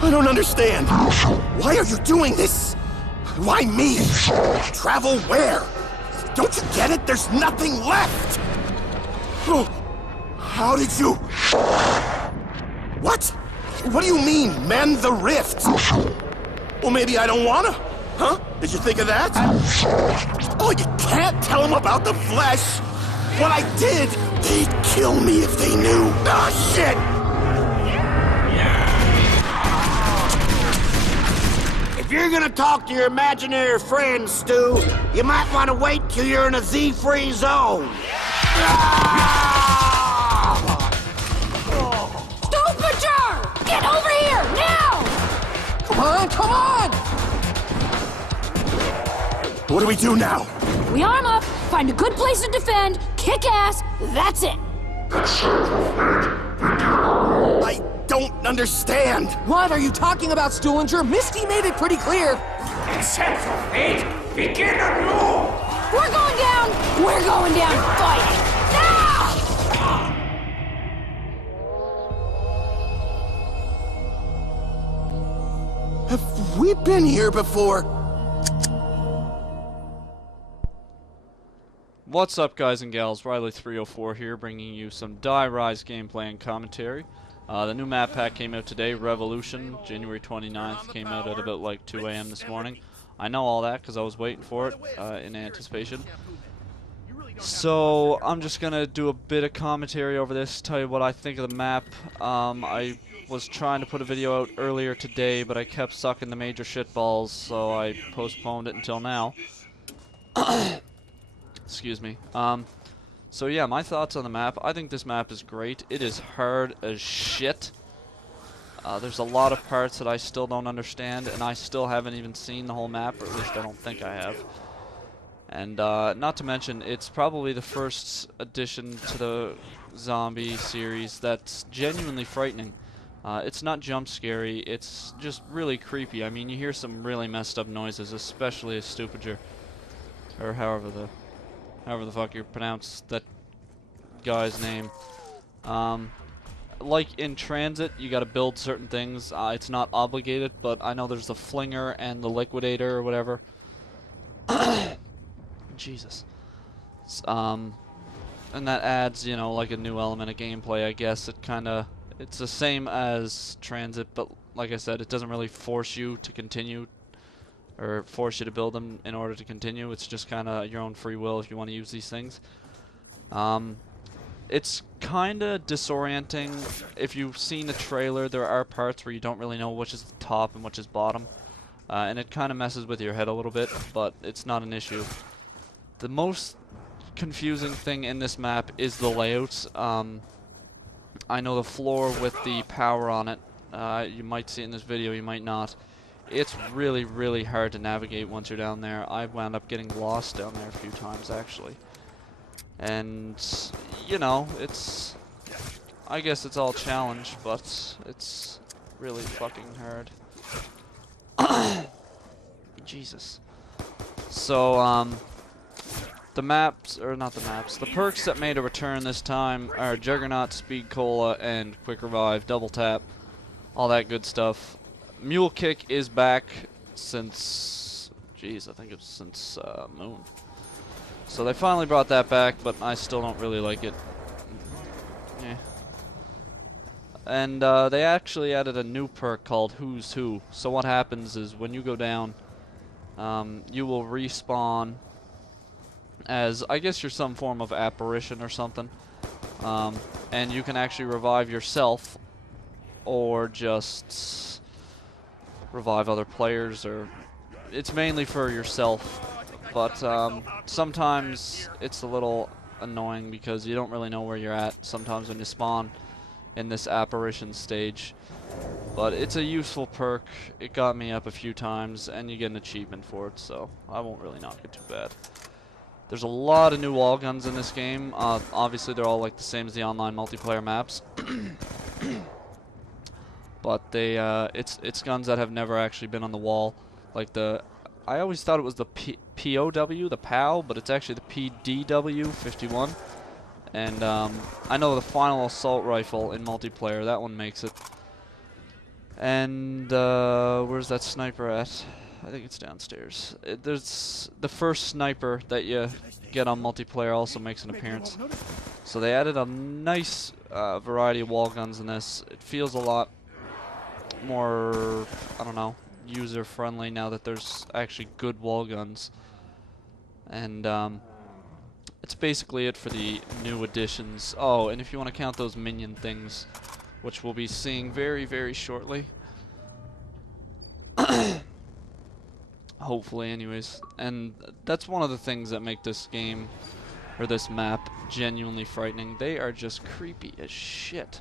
I don't understand. Why are you doing this? Why me? Travel where? Don't you get it? There's nothing left! Oh, how did you... What? What do you mean, mend the rift? Well, maybe I don't wanna. Huh? Did you think of that? Oh, you can't tell them about the flesh! What I did, they'd kill me if they knew. Ah, shit! If you're gonna talk to your imaginary friends, Stu, you might want to wait till you're in a Z-free zone. Stupiger! Get over here, now! Come on, come on! What do we do now? We arm up, find a good place to defend, kick ass, that's it! I don't understand. What are you talking about, Stuhlinger? Misty made it pretty clear. Accept your fate. Begin anew. We're going down! We're going down fighting! Now! Have we been here before? What's up, guys and gals? Riley304 here, bringing you some Die Rise gameplay and commentary. The new map pack came out today, Revolution, January 29th, came out at about like 2 AM this morning. I know all that because I was waiting for it in anticipation. So I'm just going to do a bit of commentary over this, tell you what I think of the map. I was trying to put a video out earlier today, but I kept sucking the major shitballs, so I postponed it until now. Excuse me. So yeah, my thoughts on the map. I think this map is great. It is hard as shit. There's a lot of parts that I still don't understand, and I still haven't even seen the whole map, or at least I don't think I have. And not to mention, it's probably the first addition to the zombie series that's genuinely frightening. It's not jump scary, it's just really creepy. I mean, you hear some really messed up noises, especially a Stupiger, or however the fuck you pronounce that guy's name. Like in Transit, you gotta build certain things. It's not obligated, but I know there's the Flinger and the Liquidator or whatever. Jesus. And that adds, you know, like a new element of gameplay, I guess. It's the same as Transit, but like I said, it doesn't really force you to continue or force you to build them in order to continue. It's just kind of your own free will if you want to use these things. It's kind of disorienting. If you've seen the trailer, there are parts where you don't really know which is the top and which is bottom. And it kind of messes with your head a little bit, but it's not an issue. The most confusing thing in this map is the layouts. I know the floor with the power on it, you might see it in this video, you might not. It's really, really hard to navigate once you're down there. I wound up getting lost down there a few times, actually. And, you know, I guess it's all challenge, but it's really fucking hard. Jesus. So, the perks that made a return this time are Juggernaut, Speed Cola, and Quick Revive, Double Tap, all that good stuff. Mule Kick is back since, jeez, I think it was since Moon. So they finally brought that back, but I still don't really like it. Yeah. And they actually added a new perk called Who's Who. So what happens is when you go down, you will respawn as, I guess you're some form of apparition or something. And you can actually revive yourself or just revive other players, or it's mainly for yourself, but sometimes it's a little annoying because you don't really know where you're at sometimes when you spawn in this apparition stage. But it's a useful perk. It got me up a few times, and you get an achievement for it, so I won't really knock it too bad. There's a lot of new wall guns in this game. Obviously they're all like the same as the online multiplayer maps. But it's guns that have never actually been on the wall. Like I always thought it was the POW, the POW, but it's actually the PDW-51. And I know the Final Assault Rifle in multiplayer, that one makes it. And where's that sniper at? I think it's downstairs. There's the first sniper that you get on multiplayer also makes an appearance. So they added a nice variety of wall guns in this. It feels a lot more, I don't know, user-friendly now that there's actually good wall guns. And it's basically it for the new additions. Oh, and if you want to count those minion things, which we'll be seeing very, very shortly. Hopefully, anyways. And that's one of the things that make this game, or this map, genuinely frightening. They are just creepy as shit.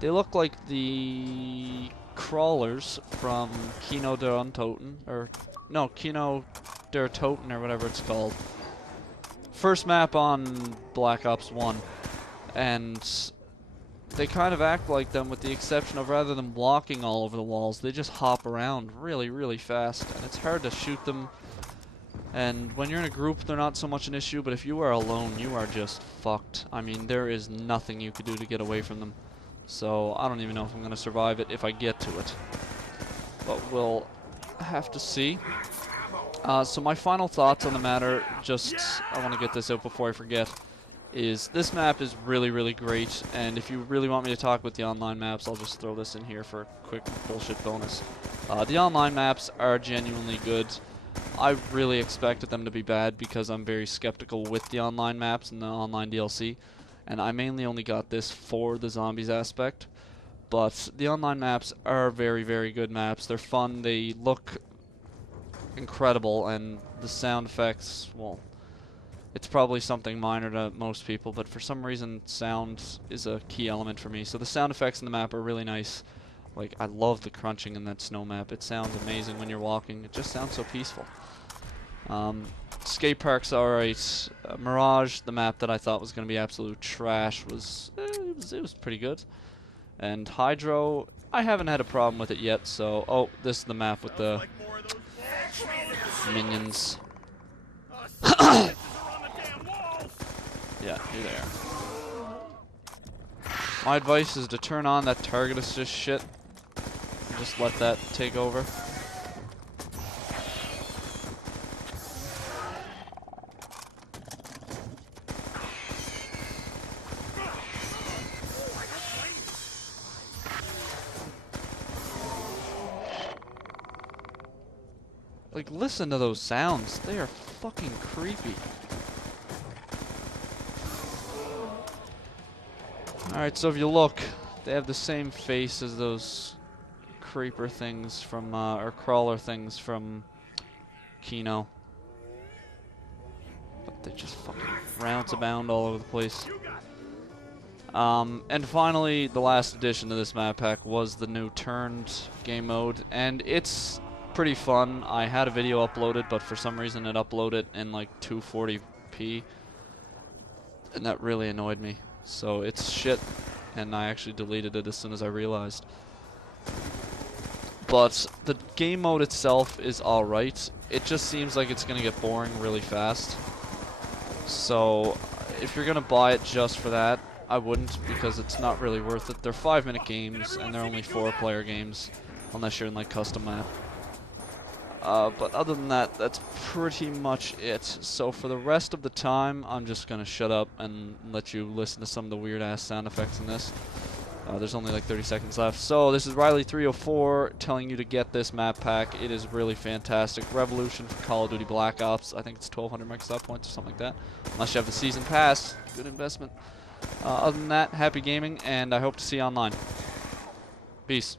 They look like the crawlers from Kino der Untoten, or no, Kino der Toten, or whatever it's called. First map on Black Ops 1, and they kind of act like them, with the exception of rather than walking all over the walls, they just hop around really, really fast, and it's hard to shoot them. And when you're in a group, they're not so much an issue, but if you are alone, you are just fucked. I mean, there is nothing you could do to get away from them. So I don't even know if I'm going to survive it if I get to it. But we'll have to see. So my final thoughts on the matter, just I want to get this out before I forget, is this map is really, really great. And if you really want me to talk with the online maps, I'll just throw this in here for a quick bullshit bonus. The online maps are genuinely good. I really expected them to be bad because I'm very skeptical with the online maps and the online DLC. And I mainly only got this for the zombies aspect. But the online maps are very, very good maps. They're fun, they look incredible, and the sound effects, well, it's probably something minor to most people, but for some reason sound is a key element for me. So the sound effects in the map are really nice. Like, I love the crunching in that snow map. It sounds amazing when you're walking. It just sounds so peaceful. Skate park's alright. Mirage, the map that I thought was going to be absolute trash, it was pretty good. And Hydro, I haven't had a problem with it yet, so... Oh, this is the map with the minions. Yeah, you're there. My advice is to turn on that target assist shit. And just let that take over. Like, listen to those sounds. They are fucking creepy. Alright, so if you look, they have the same face as those creeper things from, or crawler things from Kino. But they just fucking rounce abound all over the place. And finally, the last addition to this map pack was the new turned game mode, and it's pretty fun. I had a video uploaded, but for some reason it uploaded in like 240p, and that really annoyed me. So it's shit, and I actually deleted it as soon as I realized. But the game mode itself is alright. It just seems like it's gonna get boring really fast. So if you're gonna buy it just for that, I wouldn't, because it's not really worth it. They're 5-minute games, and they're only 4-player games, unless you're in like custom map. But other than that, that's pretty much it. So for the rest of the time, I'm just going to shut up and let you listen to some of the weird-ass sound effects in this. There's only like 30 seconds left. So this is Riley304 telling you to get this map pack. It is really fantastic. Revolution for Call of Duty Black Ops. I think it's 1,200 Microsoft points or something like that. Unless you have the season pass. Good investment. Other than that, happy gaming, and I hope to see you online. Peace.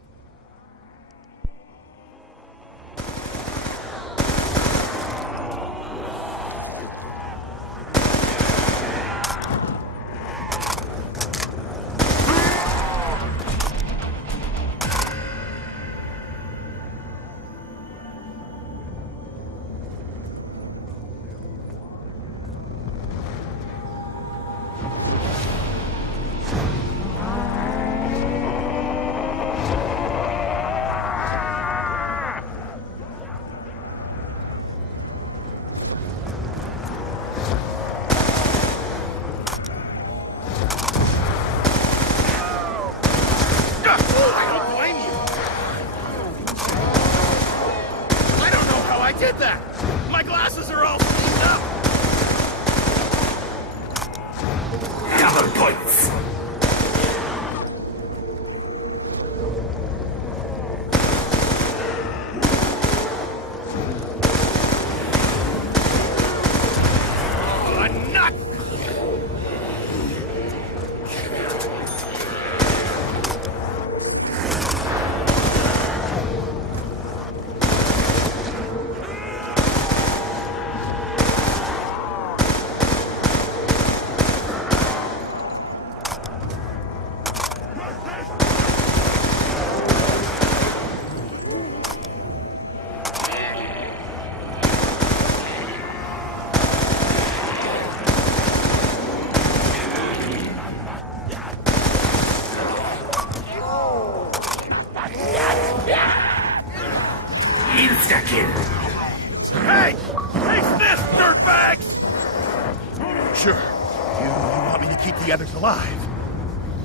Sure. You want me to keep the others alive.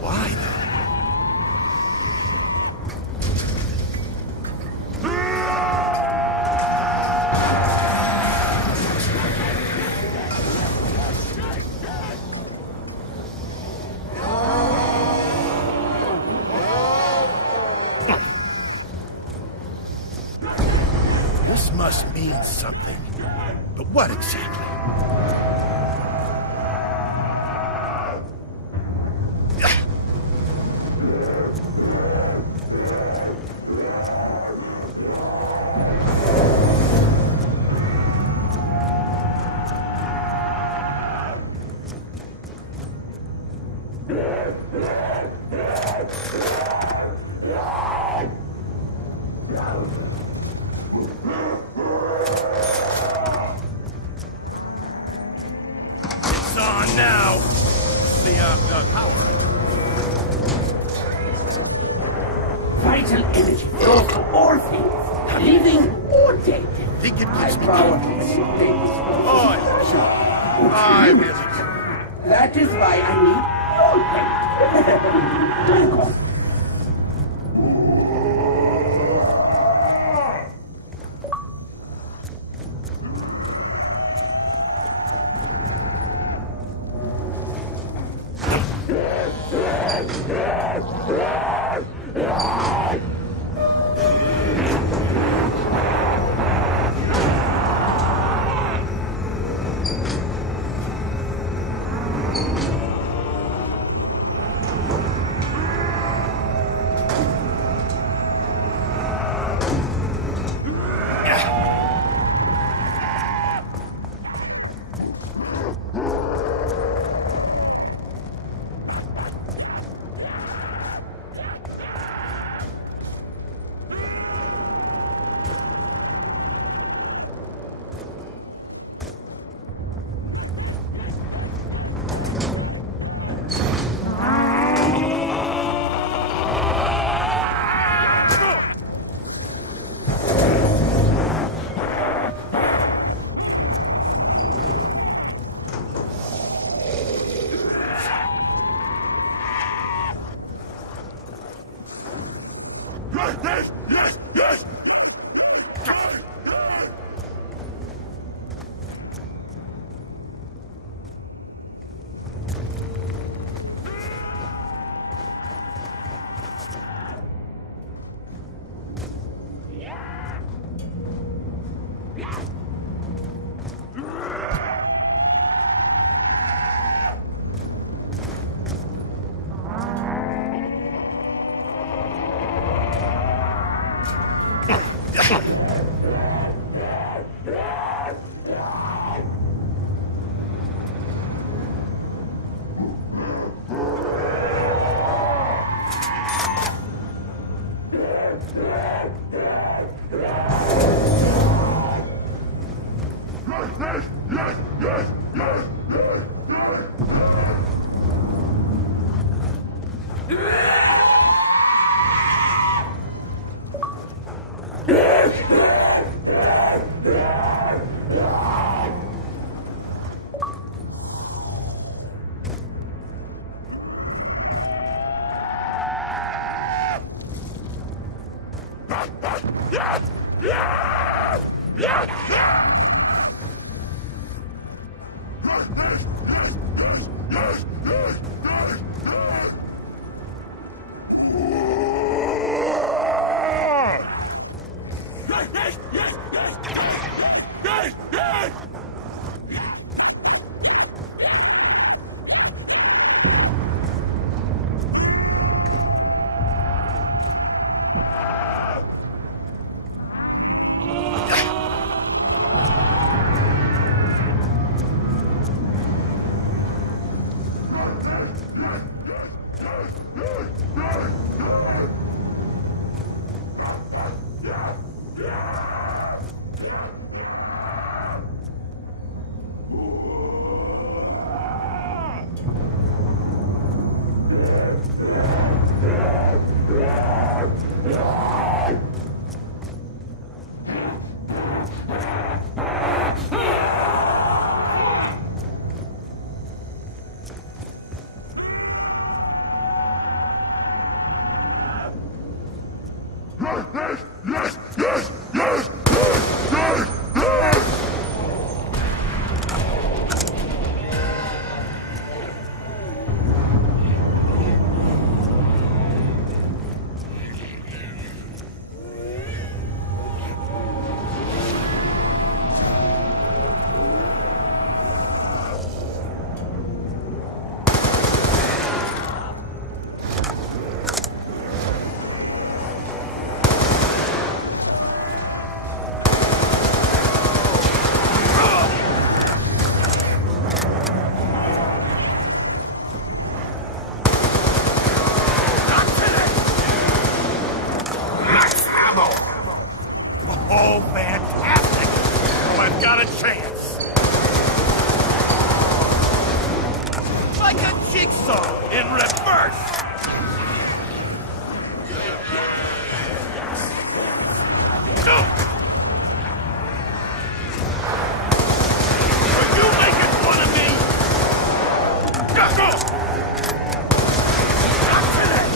Why, though? This must mean something. But what exactly? It's on now. The power. Vital energy flows to all things, living or dead. Think it I gives me probably confidence. things Oh, I really do. That is why I need your help. Yes, yes, yes! Max ammo! Oh, fantastic! I've got a chance. Like a jigsaw in reverse. No! Are you making fun of me? Go! Not today!